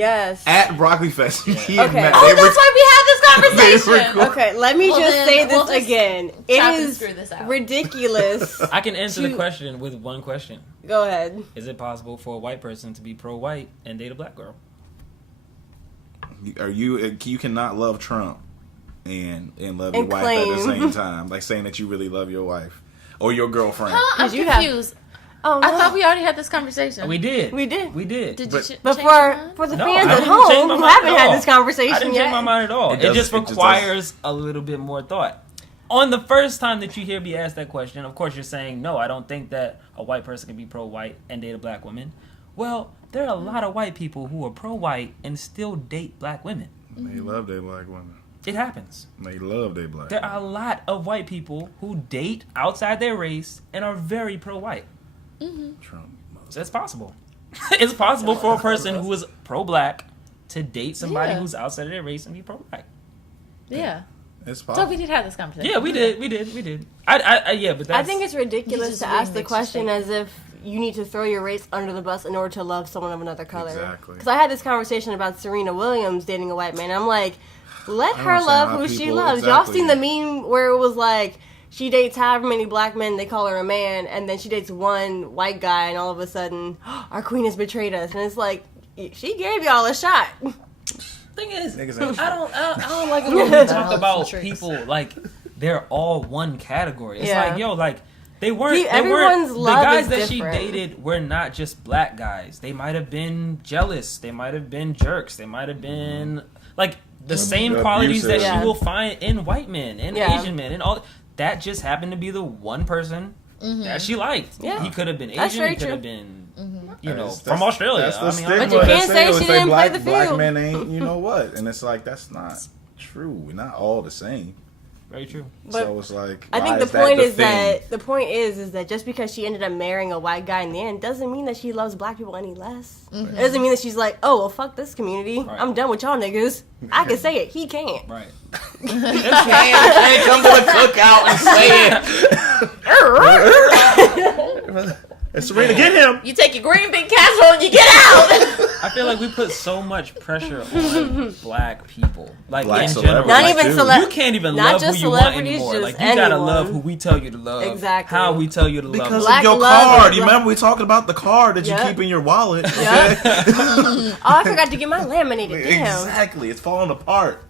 at Broccoli Fest. Okay. That's why we had this conversation. Okay, let me say this again. It is ridiculous. I can answer the question with one question. Go ahead. Is it possible for a white person to be pro-white and date a black girl? You cannot love Trump and love your wife at the same time, like saying that you really love your wife or your girlfriend. I'm confused. Oh, no. I thought we already had this conversation. We did. We But did. For the fans I at didn't home change my who mind haven't at had all. this conversation I didn't yet. change my mind at all. It just requires a little bit more thought. On the first time that you hear me ask that question, of course you're saying, no, I don't think that a white person can be pro-white and date a black woman. Well, there are a lot of white people who are pro-white and still date black women. They love their black women. It happens. They love their black There women. are a lot of white people who date outside their race and are very pro-white. Trump. So it's possible. It's possible for a person who is pro-black to date somebody who's outside of their race and be pro-black. Yeah. It's So possible. we did have this conversation. Yeah, we did. But that's, I think it's ridiculous just to ask the remixed question your as if you need to throw your race under the bus in order to love someone of another color. Exactly. Because I had this conversation about Serena Williams dating a white man. I'm like, let her understand love how who she people- loves. exactly. Y'all seen the meme where it was like, she dates however many black men, they call her a man, and then she dates one white guy, and all of a sudden, our queen has betrayed us. And it's like, she gave y'all a shot. thing is, Niggas ain't I don't like it when we talk about people like they're all one category. It's like, yo, like they weren't. Everyone's the love guys is that different. she dated were not just black guys. They might have been jealous. They might have been jerks. They might have been like the same qualities that Abusive. she will find in white men and Yeah. Asian men and all. That just happened to be the one person that she liked. Yeah. He could have been That's Asian. very He could true. have been, That's- from Australia. That's the I stigma. mean, But you can't That say would she didn't play the black field. men ain't, you know what? And it's like, that's not true. We're not all the same. very true. But so it's like, I why think the is that point the is thing? that the point is that just because she ended up marrying a white guy in the end doesn't mean that she loves black people any less. It doesn't mean that she's like, oh well, fuck this community. Right. I'm done with y'all niggas. I can say it. He can't. Right. can't come to the cookout and say it. Serena, get him. You take your green bean casserole and you get out. I feel like we put so much pressure on black people, like Black in celebrities. general. Not Like, even you can't even not love who just you want celebrities, anymore. just Like you gotta anyone. love who we tell you to love. Exactly. How we tell you to love. Because Black of your love card. is You black- remember we talking about the card that you Yep. keep in your wallet? Yep. Oh, I forgot to get my laminated. Damn. Exactly. It's falling apart.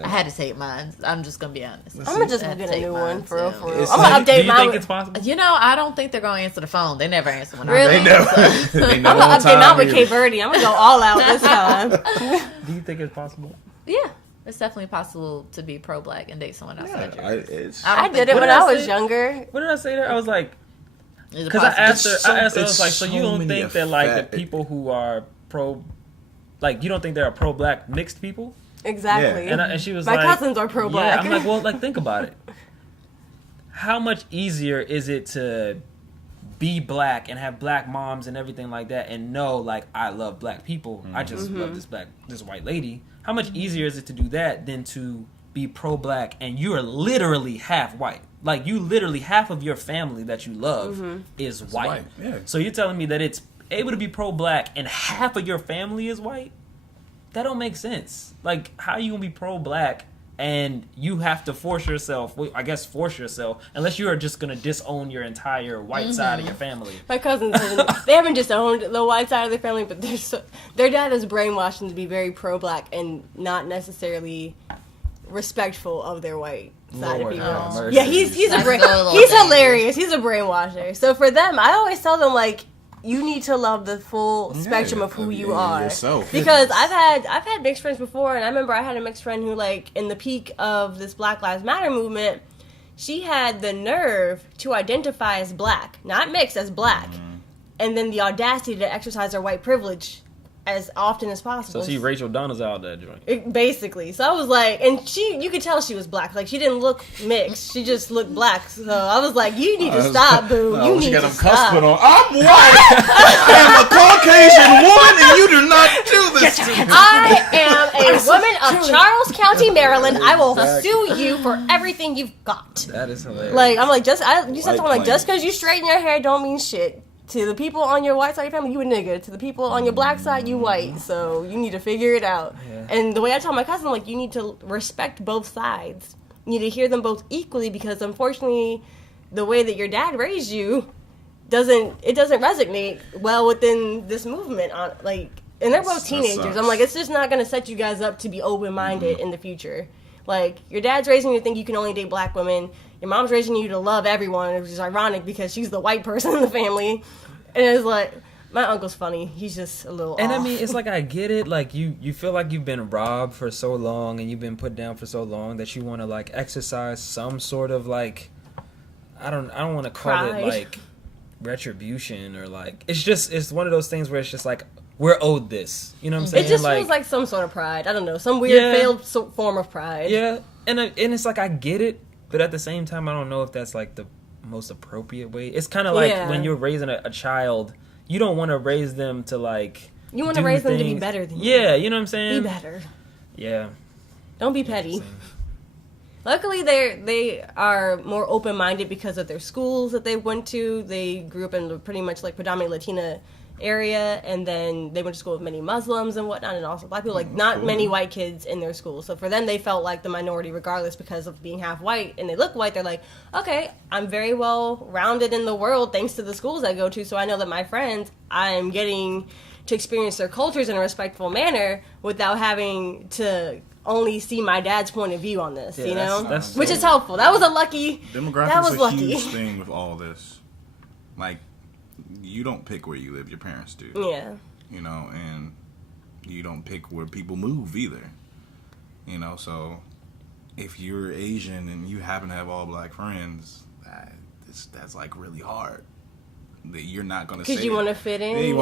I had to take mine. I'm just gonna be honest. I'm gonna just I had get to a new take one mine, for real. too. For real. It's I'm gonna like- Do update you mine. think it's possible? You know, I don't think they're gonna answer the phone. They never answer when Really? I They never. They I'm never gonna on update mine time with either. Cape Verde. I'm gonna go all out this time. Do you think it's possible? Yeah, it's definitely possible to be pro-black and date someone outside Yeah, your race. it's. I I don't did think it What when did I I was say? younger. What did I say there? I was like, it's because I possible. asked her. It's so- I asked her. I was it's like, so you so don't many think that like the effect- people who are pro, like you don't think there are pro-black mixed people? Exactly. Yeah. And she was My like, cousins are pro-black. Yeah, I'm like, well, like think about it. How much easier is it to be black and have black moms and everything like that and know like I love black people. I just love this white lady. How much easier is it to do that than to be pro-black and you are literally half white? Like you literally half of your family that you love is white. white, yeah. So you're telling me that it's able to be pro-black and half of your family is white? That don't make sense. Like how you gonna be pro-black and you have to force yourself, unless you are just going to disown your entire white side of your family. My cousins, they haven't disowned the white side of their family, but their dad is brainwashed them to be very pro-black and not necessarily respectful of their white side of people. Yeah, he's hilarious. He's a brainwasher. So for them, I always tell them, like, you need to love the full spectrum of who you are. Yourself. Because I've had mixed friends before, and I remember I had a mixed friend who, like, in the peak of this Black Lives Matter movement, she had the nerve to identify as black, not mixed, as black, and then the audacity to exercise her white privilege as often as possible. So she Rachel Donna's out that joint. Basically. So I was like, and you could tell she was black. Like, she didn't look mixed. She just looked black. So I was like, you need to stop, boo. You need to stop. Put on. I'm white. I am a Caucasian woman, and you do not do this to me. I am a woman of Charles County, Maryland. I will sue you for everything you've got. That is hilarious. Like, I'm like, you said something like, just because you straighten your hair don't mean shit. To the people on your white side of your family, you a nigga. To the people on your black side, you white. So you need to figure it out. Yeah. And the way I tell my cousin, like, you need to respect both sides. You need to hear them both equally, because unfortunately, the way that your dad raised you doesn't resonate well within this movement. And they're both teenagers. I'm like, it's just not gonna set you guys up to be open-minded in the future. Like, your dad's raising you to think you can only date black women. Your mom's raising you to love everyone, which is ironic because she's the white person in the family. And it's like, my uncle's funny. He's just a little And off. I mean, it's like, I get it. Like, you feel like you've been robbed for so long and you've been put down for so long that you want to, like, exercise some sort of, like, I don't want to call Pride. it, like, retribution or, like, it's one of those things where it's just like, we're owed this. You know what I'm saying? It just feels like some sort of pride. I don't know. Some weird failed form of pride. Yeah. And it's like, I get it. But at the same time, I don't know if that's, like, the most appropriate way. It's kind of like when you're raising a child, you don't want to raise them to, like, you want to raise them to be better than you. Yeah, you know what I'm saying? Be better. Yeah. Don't be petty. Luckily, they are more open-minded because of their schools that they went to. They grew up in a pretty much, like, predominantly Latina area, and then they went to school with many Muslims and whatnot, and also black people. Like, not many white kids in their school. So for them, they felt like the minority regardless because of being half white, and they look white. They're like, okay, I'm very well rounded in the world thanks to the schools I go to, so I know that my friends, I'm getting to experience their cultures in a respectful manner without having to only see my dad's point of view on this, you know? Which is helpful. That was a lucky... Demographics is a huge thing with all this. Like, you don't pick where you live, your parents do. Yeah. You know, and you don't pick where people move either. You know, so if you're Asian and you happen to have all black friends, that's like really hard. That you're not going to say because you want to fit in. Yeah, you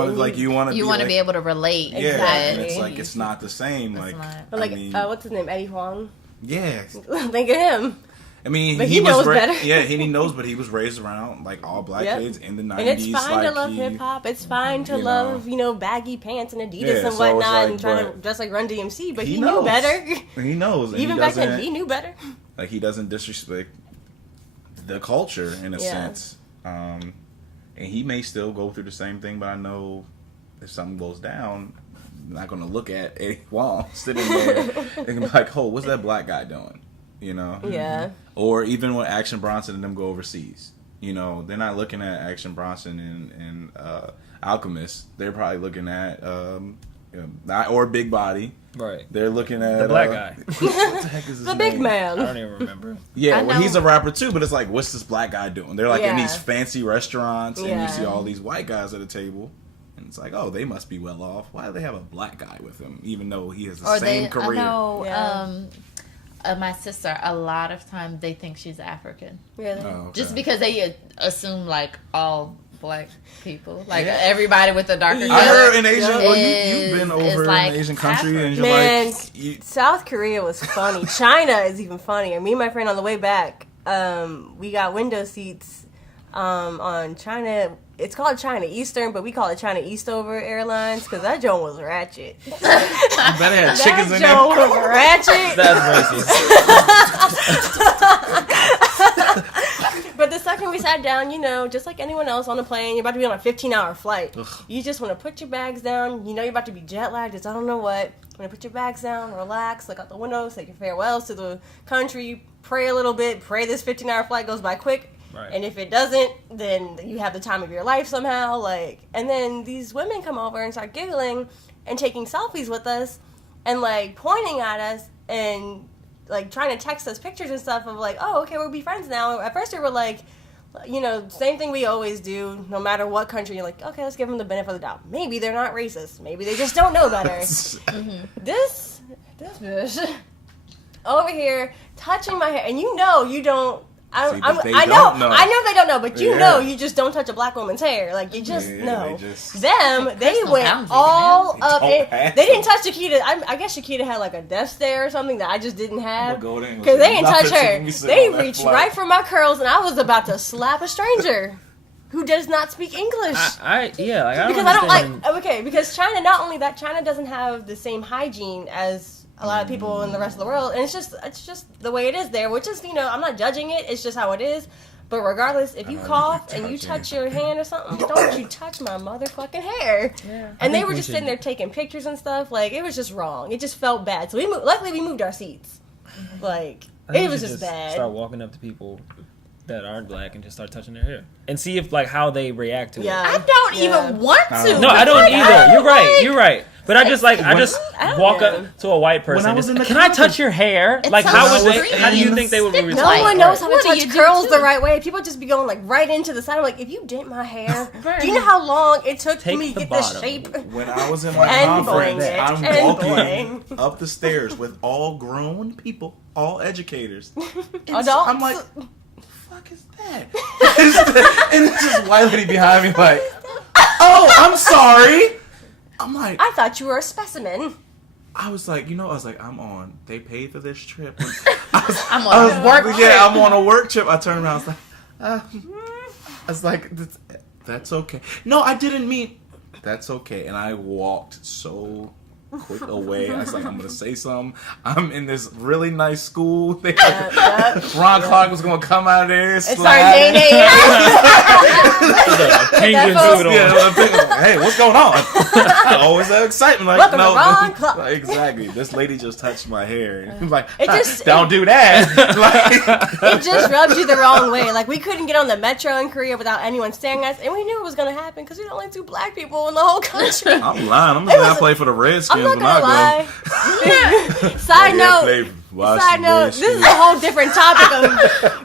want to be able to relate. Yeah, exactly. and it's like it's not the same. That's What's his name? Eddie Huang. Yeah. Think of him. I mean, but he knows better. Yeah, he knows, but he was raised around like all black kids in the 90s. And it's fine to love hip hop. It's fine to love, baggy pants and Adidas and whatnot, and trying to dress like Run DMC. But he knew better. He knows. Even back then, he knew better. Like, he doesn't disrespect the culture in a sense. And he may still go through the same thing, but I know if something goes down, I'm not going to look at Eddie Huang sitting there and be like, oh, what's that black guy doing? You know? Yeah. Or even when Action Bronson and them go overseas. You know, they're not looking at Action Bronson and Alchemist. They're probably looking at, or Big Body. Right. They're looking at... the black guy. What the heck is his name? The big man. I don't even remember. Yeah, well, he's a rapper too, but it's like, what's this black guy doing? They're like in these fancy restaurants, and you see all these white guys at a table. And it's like, oh, they must be well off. Why do they have a black guy with them, even though he has the same career? I know, my sister, a lot of times they think she's African. Really? Oh, okay. Just because they assume, like, all black people. Like, everybody with a darker color. I heard in Asia, you've been over in an Asian country, and you're like... South Korea was funny. China is even funnier. Me and my friend on the way back, we got window seats on China... It's called China Eastern, but we call it China Eastover Airlines because that joint was ratchet. You better have chickens in there. That joint was ratchet. That's racist. But the second we sat down, just like anyone else on a plane, you're about to be on a 15-hour flight. Ugh. You just want to put your bags down. You know you're about to be jet lagged. It's I don't know what. want to put your bags down, relax, look out the window, say your farewells to the country, pray a little bit, pray this 15-hour flight goes by quick. Right. And if it doesn't, then you have the time of your life somehow. Like, and then these women come over and start giggling and taking selfies with us and, like, pointing at us and, like, trying to text us pictures and stuff of, like, oh, okay, we'll be friends now. At first they were like, you know, same thing we always do, no matter what country. You're like, okay, let's give them the benefit of the doubt. Maybe they're not racist. Maybe they just don't know better. This bitch over here touching my hair, and you know you don't. I know they don't know, but you know you just don't touch a black woman's hair. Like, you just know. They went all up. They didn't touch Shakita. I guess Shakita had like a death stare or something that I just didn't have. Because they didn't touch her. They reached right for my curls, and I was about to slap a stranger who does not speak English. Because China, not only that, China doesn't have the same hygiene as a lot of people in the rest of the world, and it's just the way it is there, which is, you know, I'm not judging it, it's just how it is. But regardless, if you cough and you touch your hand or something, don't you touch my motherfucking hair. Yeah. And they were just sitting there taking pictures and stuff. Like, it was just wrong. It just felt bad. So luckily we moved our seats. Like, it was just bad. Start walking up to people that aren't black and just start touching their hair and see if, like, how they react to it. I don't even want to. No, I don't either. You're right. But I just walk up to a white person. Can I touch your hair? Like, how do you think they would respond? No one knows how to touch curls the right way. People just be going, like, right into the side. I'm like, if you dent my hair, do you know how long it took me to get this shape? When I was in my conference, I'm walking up the stairs with all grown people, all educators. Adults. I'm like, what the fuck is that? And it's this white lady behind me like, oh, I'm sorry. I'm like, I thought you were a specimen. I was like, I'm on. They paid for this trip. I'm on a work trip. Yeah, I'm on a work trip. I turned around. I was like, that's okay. No, I didn't mean. That's okay. And I walked so quick away. I was like, I'm gonna say something. I'm in this really nice school. Ron Clark was gonna come out of there. It's our day. Hey, what's going on? I always have excitement. Like, welcome to Ron Clark. Exactly. This lady just touched my hair. And like, just don't do that. Like, it just rubs you the wrong way. Like, we couldn't get on the metro in Korea without anyone staring at us, and we knew it was gonna happen because we the only two black people in the whole country. I'm lying. I'm gonna play for the Redskins. I'm not gonna lie. Side note, this is a whole different topic.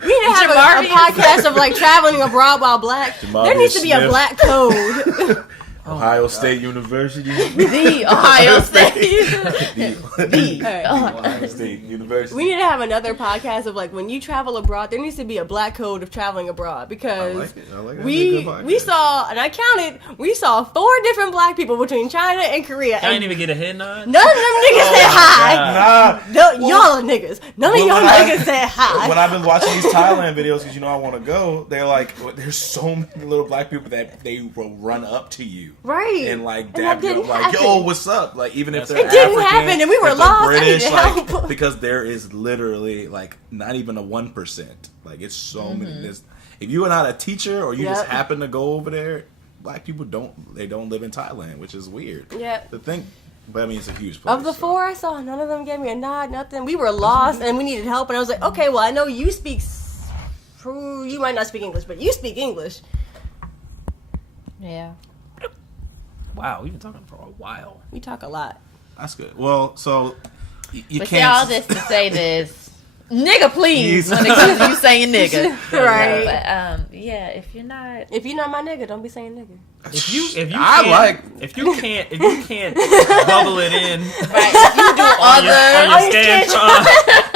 We need to have a podcast of, like, traveling abroad while black. There needs to be a black code. Ohio State University. The Ohio State. Ohio State University. We need to have another podcast of, like, when you travel abroad, there needs to be a black code of traveling abroad, because I like it. we saw, and I counted, we saw 4 different black people between China and Korea. I didn't even get a head nod. None of them niggas said hi. Y'all are niggas. None of y'all niggas said hi. When I've been watching these Thailand videos, because I want to go, they're like, there's so many little black people that they will run up to you. Right. And, like, dab you up, like, yo, what's up? Like, even if they're it didn't African, happen, and we were lost. British, I needed help. because there is literally, like, not even a 1%. Like, it's so many. If you are not a teacher or you just happen to go over there, black people don't live in Thailand, which is weird. Yeah. To think, but I mean, it's a huge place. Of the 4 I saw, none of them gave me a nod, nothing. We were lost, and we needed help, and I was like, okay, well, I know you speak. You might not speak English, but you speak English. Yeah. Wow, we've been talking for a while. We talk a lot. That's good. Well, so you but can't. But all this to say this, nigga, please, when it comes to you saying nigga, right? But if you're not my nigga, don't be saying nigga. If you can't bubble it in, right? You do on your Scantron.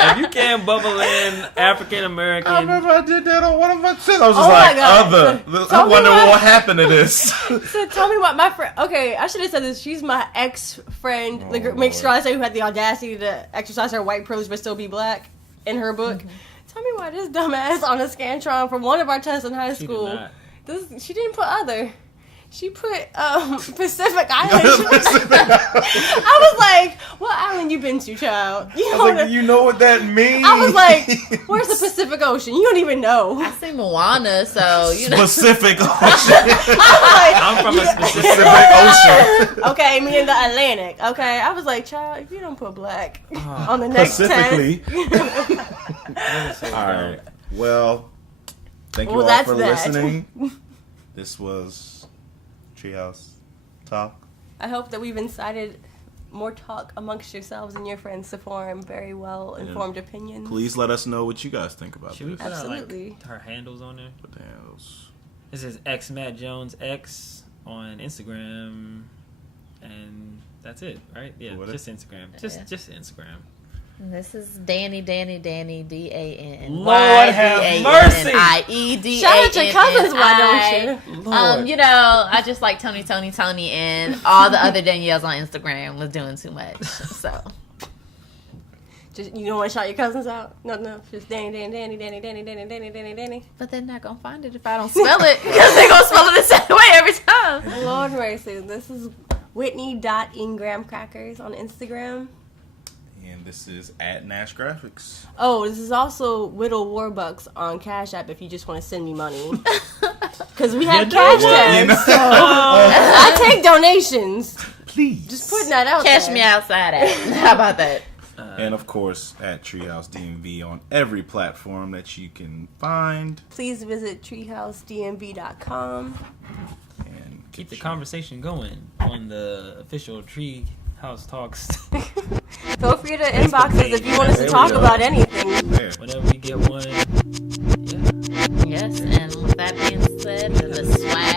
If you can't bubble in African American, I remember I did that on one of my trips. I was just other. I wonder what happened to this. So tell me what my friend. Okay, I should have said this. She's my ex-friend, mixed girl I say, who had the audacity to exercise her white privilege but still be black in her book. Mm-hmm. Tell me why this dumbass on a Scantron from one of our tests in high school. She didn't put other. She put Pacific Island. I was like, "What island you been to, child?" You I know, was like, you know what that means? I was like, "Where's the Pacific Ocean?" You don't even know. I see Moana, so you know. Pacific Ocean. I'm from a specific. Ocean. Okay, me in the Atlantic. Okay, I was like, "Child, if you don't put black on the next Specifically. test." All right. Well, thank you Well, all that's for that. listening. This was Treehouse Talk. I hope that we've incited more talk amongst yourselves and your friends to form very well informed opinions. Please let us know what you guys think about Should we this. put Absolutely. her handles on there? What the hell's... This is X Matt Jones X on Instagram, and that's it, right? Yeah, What just Instagram. Just Instagram. This is Danny DANN. Lord have mercy. IEDANNIE. Shout out your cousins, why don't you? Lord. You know, I just like Tony, and all the other Danielles on Instagram was doing too much. So, Just you don't want to shout your cousins out? No, just Danny. but they're not gonna find it if I don't spell it because they're gonna spell it the same way every time. Lord mercy. This is Whitney.ingramcrackers on Instagram. And this is at Nash Graphics. Oh, this is also Whittle Warbucks on Cash App if you just want to send me money. Because we have cash tags. So I take donations. Please. Just putting that out Cash there. me outside at. How about that? And of course, at TreeHouseDMV on every platform that you can find. Please visit TreeHouseDMV.com. And Keep the conversation going on the official Tree House Talks. Feel free to inbox us if you want us to There we talk go. about anything. there. Whenever we get one. Yeah. Yes, and with that being said, the swag